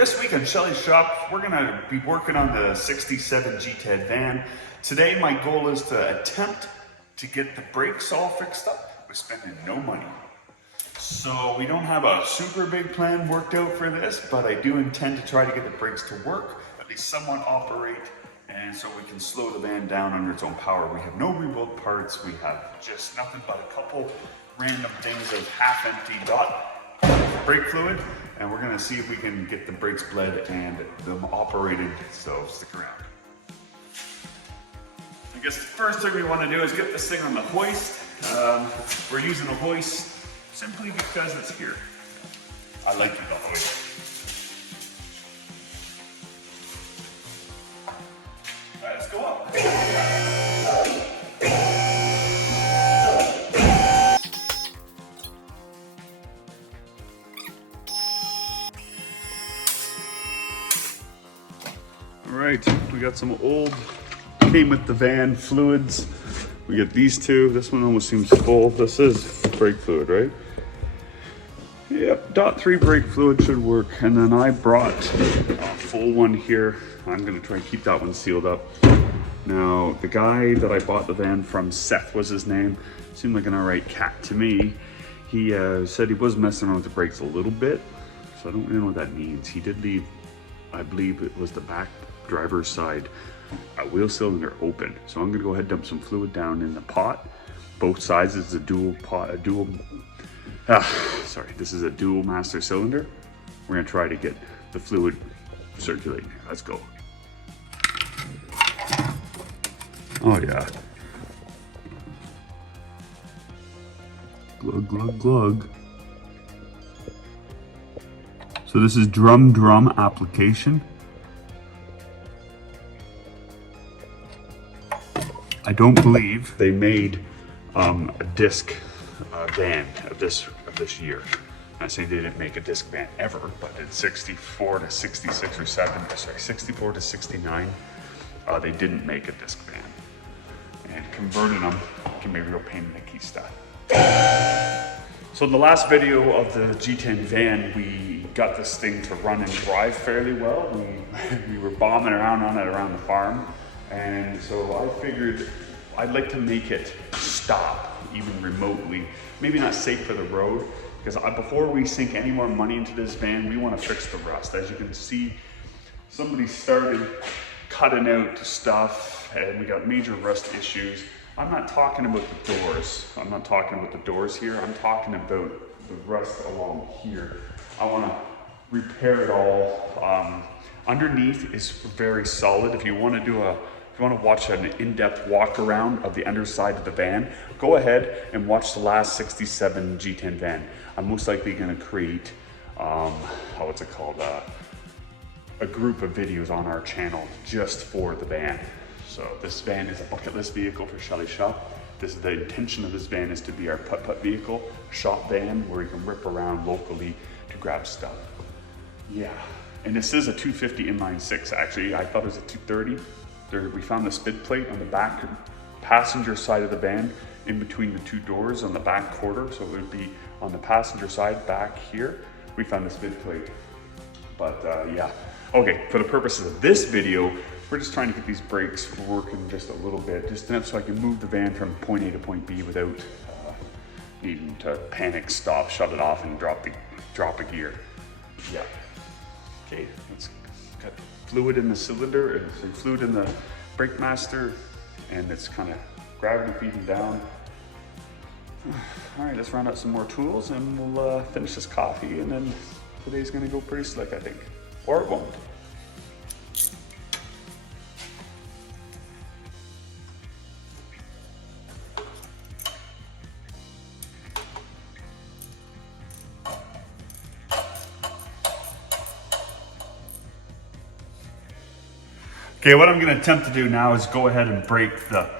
this week on Schelly's shop, we're gonna be working on the 67 G10 van. Today, my goal is to attempt to get the brakes all fixed up with spending no money. So we don't have a super big plan worked out for this, but I do intend to try to get the brakes to work, at least somewhat operate, and so we can slow the van down under its own power. We have no rebuilt parts, we have just nothing but a couple random things of half-empty brake fluid, and we're gonna see if we can get the brakes bled and them operated, so stick around. I guess the first thing we wanna do is get this thing on the hoist. We're using a hoist simply because it's here. I like the hoist. All right, let's go up. All right, we got some old, came with the van fluids. We get these two. This one almost seems full. This is brake fluid, right? Yep, .3 brake fluid should work. And then I brought a full one here. I'm gonna try and keep that one sealed up. Now, the guy that I bought the van from, Seth was his name, seemed like an all right cat to me. He said he was messing around with the brakes a little bit, so I don't really know what that means. He did leave, I believe it was the back driver's side wheel cylinder open. So I'm gonna go ahead and dump some fluid down in the pot. Both sides is a dual pot, this is a dual master cylinder. We're gonna try to get the fluid circulating. Let's go. Oh yeah. Glug, glug, glug. So this is drum application. I don't believe they made a disc van of this year. I say they didn't make a disc van ever, but in 64 to 66 or 64 to 69, they didn't make a disc van. And converting them can be a real pain in the keister. So in the last video of the G10 van, we got this thing to run and drive fairly well. We were bombing around on it around the farm. And so I figured I'd like to make it stop, even remotely. Maybe not safe for the road, because before we sink any more money into this van, we want to fix the rust. As you can see, somebody started cutting out stuff, and we got major rust issues. I'm not talking about the doors. I'm not talking about the doors here. I'm talking about the rust along here. I want to repair it all. Underneath is very solid. If you want to watch an in-depth walk around of the underside of the van, go ahead and watch the last 67 G10 van. I'm most likely going to create, what's it called? A group of videos on our channel just for the van. So this van is a bucket list vehicle for Schelly's shop. The intention of this van is to be our putt-putt vehicle, shop van where you can rip around locally to grab stuff. Yeah, and this is a 250 inline six actually. I thought it was a 230. We found the skid plate on the back passenger side of the van in between the two doors on the back quarter. So it would be on the passenger side back here. We found the skid plate, but yeah. Okay, for the purposes of this video, we're just trying to get these brakes working just a little bit, just enough so I can move the van from point A to point B without needing to panic, stop, shut it off, and drop a gear. Yeah. Okay, let's got fluid in the cylinder, and fluid in the brake master, and it's kind of gravity feeding down. All right, let's round out some more tools, and we'll finish this coffee, and then today's gonna go pretty slick, I think. Or it won't. Okay, what I'm going to attempt to do now is go ahead and break the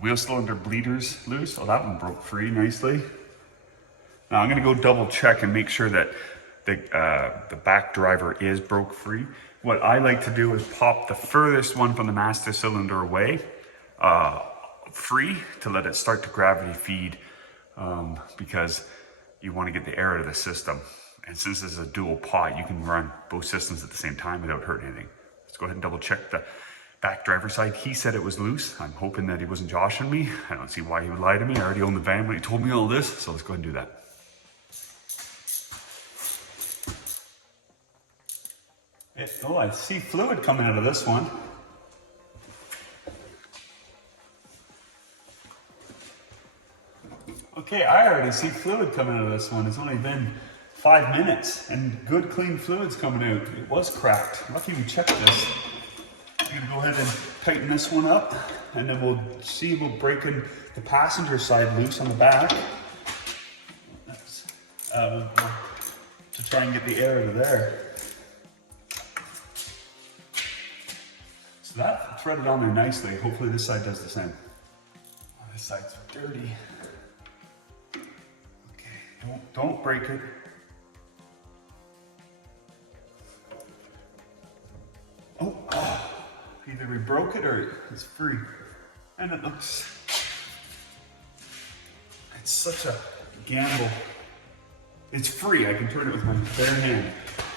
wheel cylinder bleeders loose. Oh, that one broke free nicely. Now I'm going to go double check and make sure that the back driver is broke free. What I like to do is pop the furthest one from the master cylinder away, free, to let it start to gravity feed, because you want to get the air out of the system. And since this is a dual pot, you can run both systems at the same time without hurting anything. Let's go ahead and double check the back driver's side. He said it was loose. I'm hoping that he wasn't joshing me. I don't see why he would lie to me. I already own the van when he told me all this, so let's go ahead and do that. Oh, I see fluid coming out of this one. Okay, I already see fluid coming out of this one. It's only been 5 minutes and good clean fluids coming out. It was cracked. Lucky we checked this. I'm gonna go ahead and tighten this one up, and then we'll see about breaking the passenger side loose on the back. That's, to try and get the air out of there. So that threaded on there nicely. Hopefully this side does the same. Oh, this side's dirty. Okay, don't break it. Oh, either we broke it or it's free. And it looks, it's such a gamble. It's free, I can turn it with my bare hand.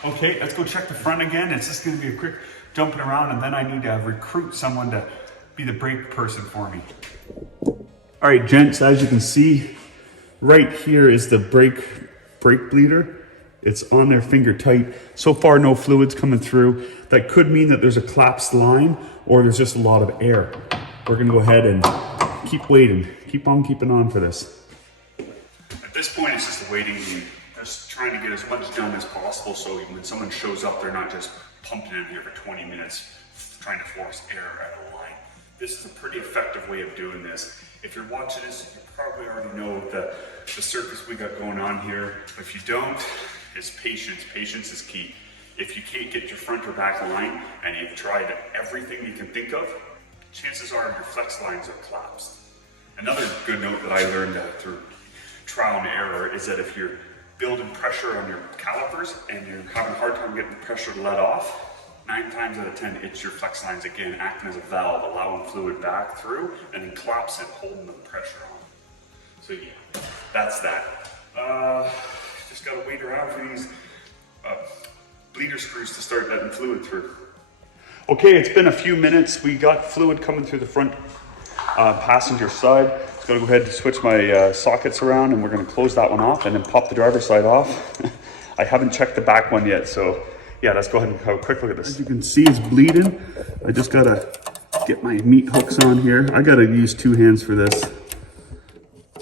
Okay, let's go check the front again. It's just gonna be a quick jumping around, and then I need to recruit someone to be the brake person for me. All right, gents, as you can see, right here is the brake bleeder. It's on there finger tight. So far, no fluids coming through. That could mean that there's a collapsed line or there's just a lot of air. We're gonna go ahead and keep waiting. Keep on keeping on for this. At this point, it's just a waiting game. Just trying to get as much done as possible so when someone shows up, they're not just pumping in here for 20 minutes trying to force air out of the line. This is a pretty effective way of doing this. If you're watching this, you probably already know the circus we got going on here. If you don't, it's patience. Patience is key. If you can't get your front or back line and you've tried everything you can think of, chances are your flex lines are collapsed. Another good note that I learned through trial and error is that if you're building pressure on your calipers and you're having a hard time getting the pressure to let off, 9 times out of 10, it's your flex lines again acting as a valve, allowing fluid back through and then collapsing, holding the pressure on. So yeah, that's that. Just gotta wait around for these bleeder screws to start letting fluid through. Okay, it's been a few minutes. We got fluid coming through the front passenger side. Just gotta go ahead and switch my sockets around, and we're gonna close that one off and then pop the driver's side off. I haven't checked the back one yet, so yeah, let's go ahead and have a quick look at this. As you can see, it's bleeding. I just gotta get my meat hooks on here. I gotta use 2 hands for this.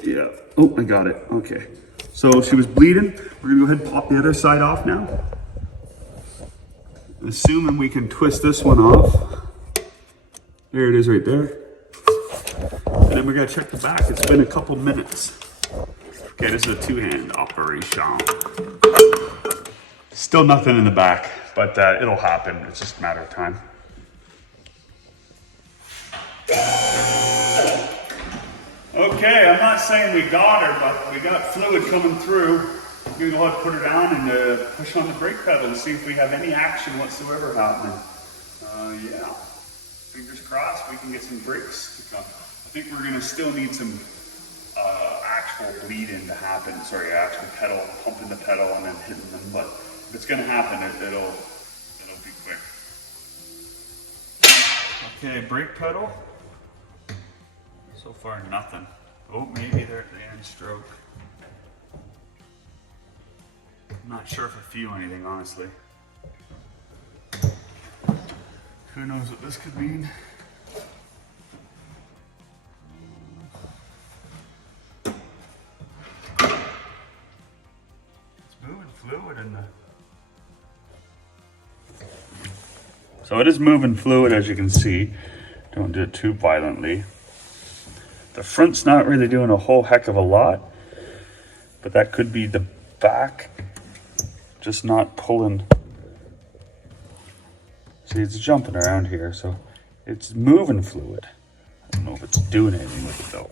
Yeah, oh, I got it, okay. So she was bleeding. We're gonna go ahead and pop the other side off now. Assuming we can twist this one off. There it is right there. And then we're gonna check the back. It's been a couple minutes. Okay, this is a 2-hand operation. Still nothing in the back, but it'll happen. It's just a matter of time. Okay, I'm not saying we got her, but we got fluid coming through. We're gonna go ahead and put her down and push on the brake pedal and see if we have any action whatsoever happening. Yeah, fingers crossed we can get some brakes to come. I think we're gonna still need some actual bleeding to happen. Sorry, actual pedal, pumping the pedal and then hitting them. But if it's gonna happen, it'll be quick. Okay, brake pedal. So far, nothing. Oh, maybe they're at the end stroke. I'm not sure if I feel anything, honestly. Who knows what this could mean? It's moving fluid in the... So it is moving fluid, as you can see. Don't do it too violently. The front's not really doing a whole heck of a lot, but that could be the back just not pulling. See, it's jumping around here, so it's moving fluid. I don't know if it's doing anything with it though.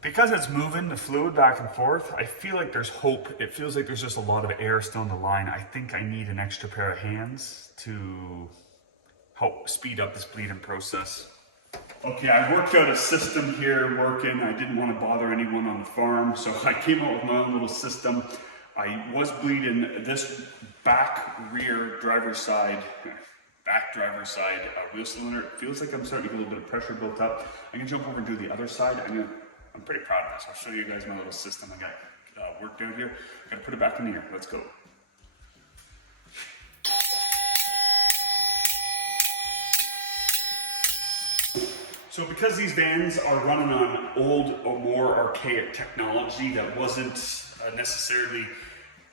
Because it's moving the fluid back and forth, I feel like there's hope. It feels like there's just a lot of air still in the line. I think I need an extra pair of hands to help speed up this bleeding process. Okay, I worked out a system here working. I didn't want to bother anyone on the farm, so I came up with my own little system. I was bleeding this back driver's side wheel cylinder. It feels like I'm starting to get a little bit of pressure built up. I can jump over and do the other side. I'm pretty proud of this. I'll show you guys my little system I got worked out here. Gotta put it back in the air. Let's go. So because these vans are running on old or more archaic technology that wasn't necessarily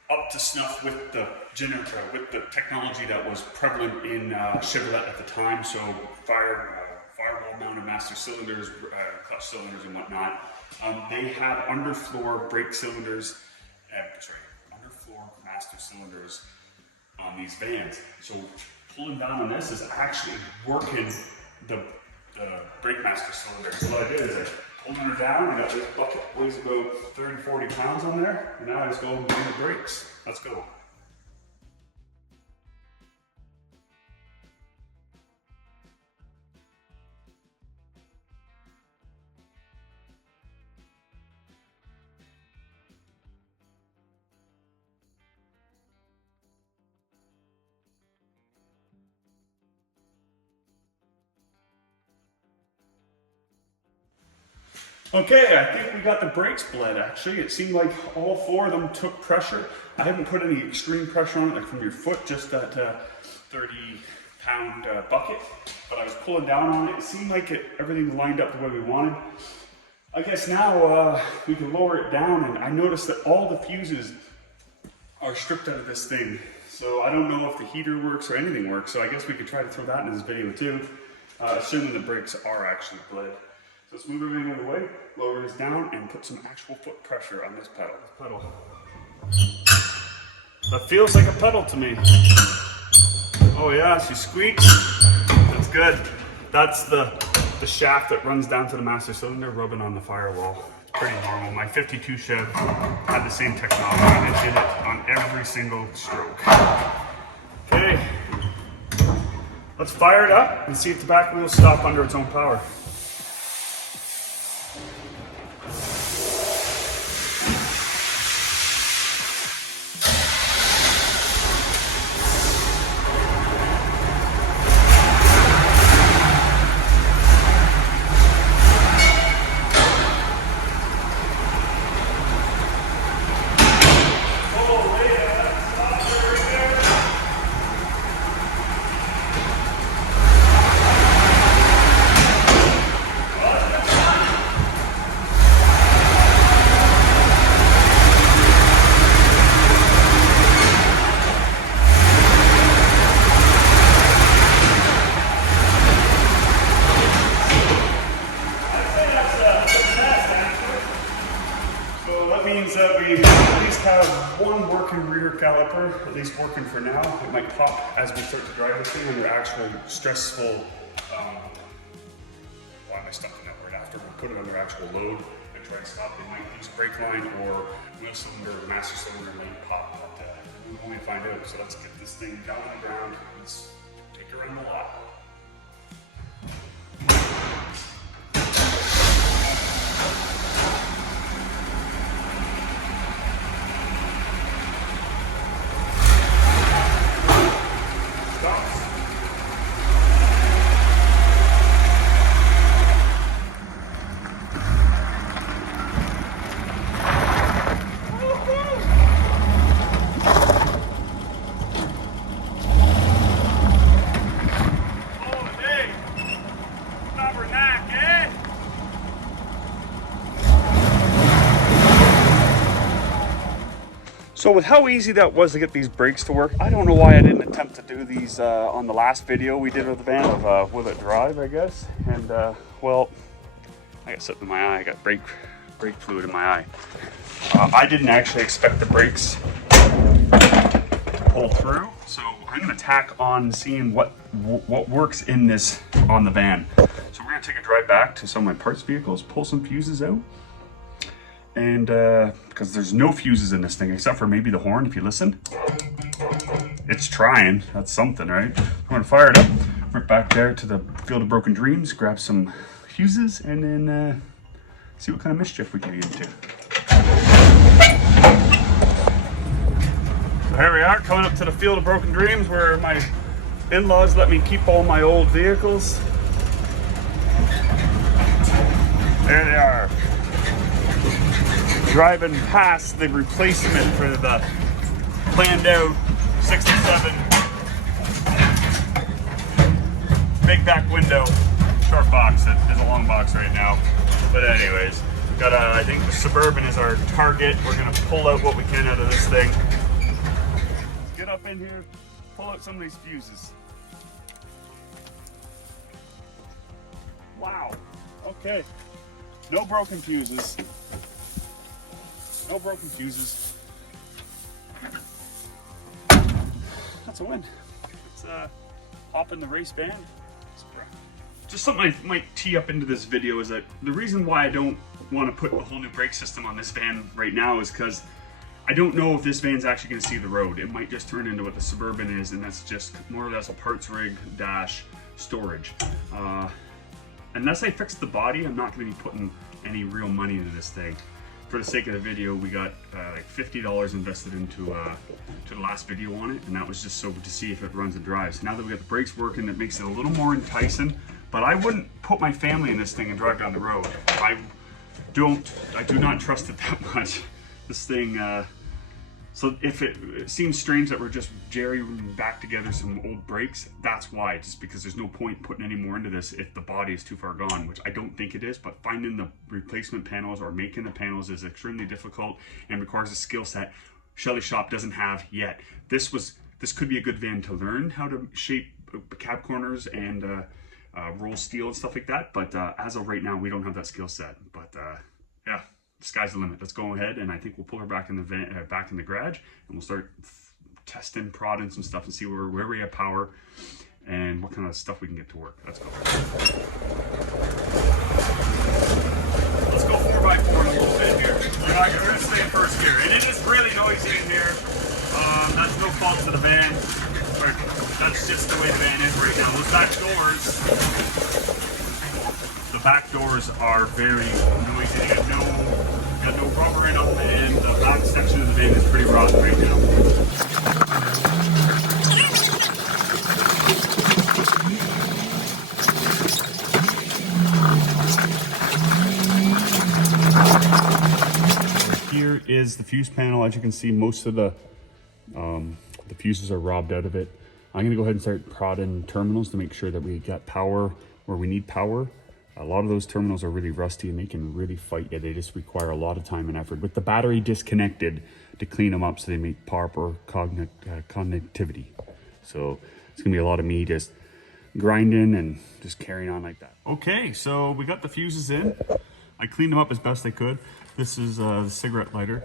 up to snuff with the technology that was prevalent in Chevrolet at the time, so firewall mounted master cylinders, clutch cylinders and whatnot, they had underfloor brake cylinders, underfloor master cylinders on these vans. So pulling down on this is actually working the brake master cylinder. So what I did is I pulled her down. I got this bucket, weighs about 30-40 pounds on there, and now I just go and do the brakes. Let's go. Okay, I think we got the brakes bled actually. It seemed like all four of them took pressure. I haven't put any extreme pressure on it, like from your foot, just that 30-pound bucket. But I was pulling down on it. It seemed like everything lined up the way we wanted. I guess now we can lower it down, and I noticed that all the fuses are stripped out of this thing. So I don't know if the heater works or anything works, so I guess we could try to throw that in this video too, assuming the brakes are actually bled. So let's move everything out of the way, lower this down, and put some actual foot pressure on this pedal. That feels like a pedal to me. Oh yeah, she squeaks. That's good. That's the shaft that runs down to the master cylinder rubbing on the firewall. It's pretty normal. My 52 Chev had the same technology and it did it on every single stroke. Okay, let's fire it up and see if the back wheels stop under its own power. Means that we at least have one working rear caliper, at least working for now. It might pop as we start to drive this thing under actual stressful, why am I stuck in that word after? We'll put it under actual load and try to stop. It might use brake line or wheel cylinder or master cylinder might pop, but we won't find out. So let's get this thing down on the ground. Let's take her around the lot. So with how easy that was to get these brakes to work, I don't know why I didn't attempt to do these on the last video we did of the van of Will It Drive, I guess. And well, I got something in my eye. I got brake fluid in my eye. I didn't actually expect the brakes to pull through, so I'm gonna tack on seeing what works in this on the van. So we're gonna take a drive back to some of my parts vehicles, pull some fuses out. And because there's no fuses in this thing except for maybe the horn, if you listen. It's trying, that's something, right? I'm gonna fire it up, right back there to the Field of Broken Dreams, grab some fuses and then see what kind of mischief we can get into. So here we are, coming up to the Field of Broken Dreams where my in-laws let me keep all my old vehicles. There they are. Driving past the replacement for the planned out 67 big back window, short box. It is a long box right now. But anyways, got I think the Suburban is our target. We're gonna pull out what we can out of this thing. Let's get up in here, pull out some of these fuses. Wow, okay. No broken fuses. No broken fuses. That's a win. Let's hop in the race band. Just something I might tee up into this video is that the reason why I don't want to put a whole new brake system on this van right now is because I don't know if this van's actually going to see the road. It might just turn into what the Suburban is, and that's just more or less a parts rig dash storage. Unless I fix the body, I'm not going to be putting any real money into this thing. For the sake of the video, we got like $50 invested into to the last video on it, and that was just so to see if it runs and drives. Now that we got the brakes working, it makes it a little more enticing. But I wouldn't put my family in this thing and drive down the road. I do not trust it that much. This thing. So if it seems strange that we're just jerrying back together some old brakes, that's why. Just because there's no point putting any more into this if the body is too far gone, which I don't think it is, but finding the replacement panels or making the panels is extremely difficult and requires a skill set Schelly shop doesn't have yet. This could be a good van to learn how to shape cab corners and roll steel and stuff like that, but as of right now, we don't have that skill set. But yeah. The sky's the limit. Let's go ahead, and I think we'll pull her back in the van, back in the garage, and we'll start testing, prodding some stuff, and see where we have power and what kind of stuff we can get to work. Let's go. Let's go 4x4 in a little bit here. We're gonna stay in first gear, and it is really noisy in here. That's no fault to the van. That's just the way the van is right now. Those back doors. The back doors are very noisy. They got no rubber in them, and the back section of the van is pretty rotten right now. Here is the fuse panel. As you can see, most of the fuses are robbed out of it. I'm gonna go ahead and start prodding terminals to make sure that we got power where we need power. A lot of those terminals are really rusty and they can really fight you. They just require a lot of time and effort with the battery disconnected to clean them up so they make proper connectivity. So it's gonna be a lot of me just grinding and just carrying on like that. Okay, so we got the fuses in. I cleaned them up as best I could. This is the cigarette lighter.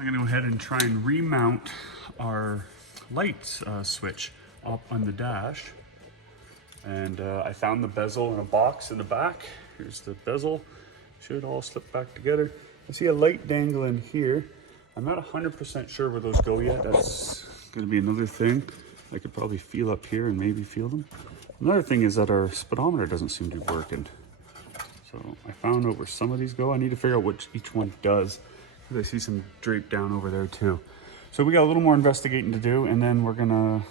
I'm gonna go ahead and try and remount our lights switch up on the dash. And I found the bezel in a box in the back. Here's the bezel. Should all slip back together. I see a light dangling here. I'm not 100% sure where those go yet. That's gonna be another thing. I could probably feel up here and maybe feel them. Another thing is that our speedometer doesn't seem to be working. So I found out where some of these go. I need to figure out which each one does. I see some drape down over there too. So we got a little more investigating to do, and then we're gonna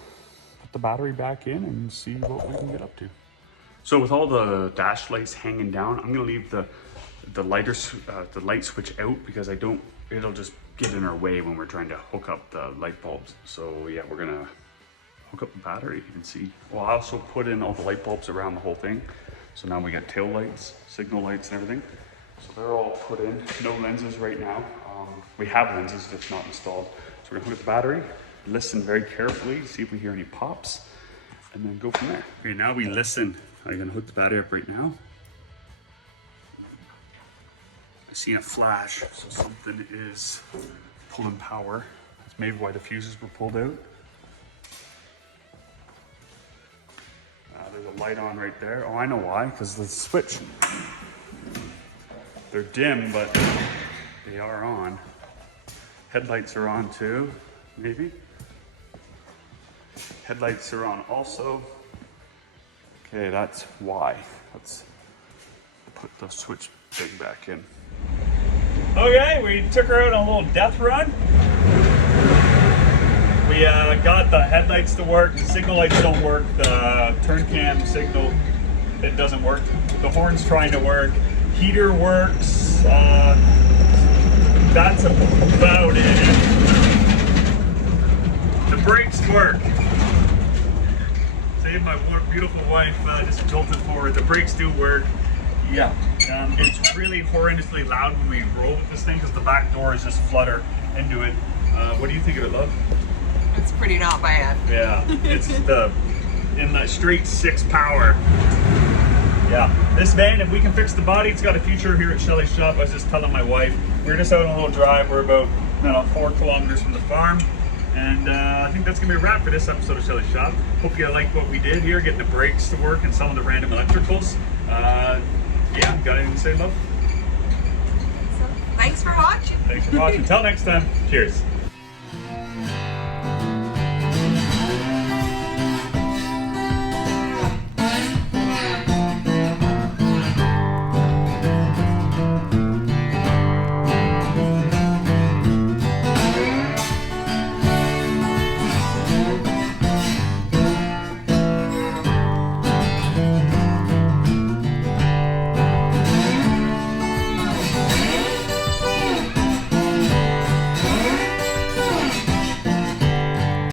the battery back in and see what we can get up to. So with all the dash lights hanging down, I'm gonna leave the light switch out because it'll just get in our way when we're trying to hook up the light bulbs. So yeah, we're gonna hook up the battery and see. Well, I also put in all the light bulbs around the whole thing. So now we got tail lights, signal lights and everything. So they're all put in, no lenses right now. We have lenses, just not installed. So we're gonna hook up the battery, listen very carefully to see if we hear any pops, and then go from there. Okay, now we listen. I'm gonna hook the battery up right now. I seen a flash, so something is pulling power. That's maybe why the fuses were pulled out. There's a light on right there. Oh, I know why, because the switch. They're dim, but they are on. Headlights are on too, maybe. Headlights are on also. Okay, that's why. That's the the switch thing back in. Okay, we took her out on a little death run. We got the headlights to work, the signal lights don't work, the turn cam signal, it doesn't work. The horn's trying to work, heater works, that's about it. The brakes work. Save my beautiful wife just jolted forward. The brakes do work. Yeah. It's really horrendously loud when we roll with this thing because the back doors just flutter into it. What do you think of it, love? It's pretty not bad. Yeah, it's in the straight 6 power. Yeah, this van, if we can fix the body, it's got a future here at Schelly's shop. I was just telling my wife, we're just out on a little drive. We're about 4 kilometers from the farm. And I think that's gonna be a wrap for this episode of Schelly's shop. Hope you liked what we did here, getting the brakes to work and some of the random electricals. Yeah, got anything to say, love? So, thanks for watching. Thanks for watching. Until next time, cheers.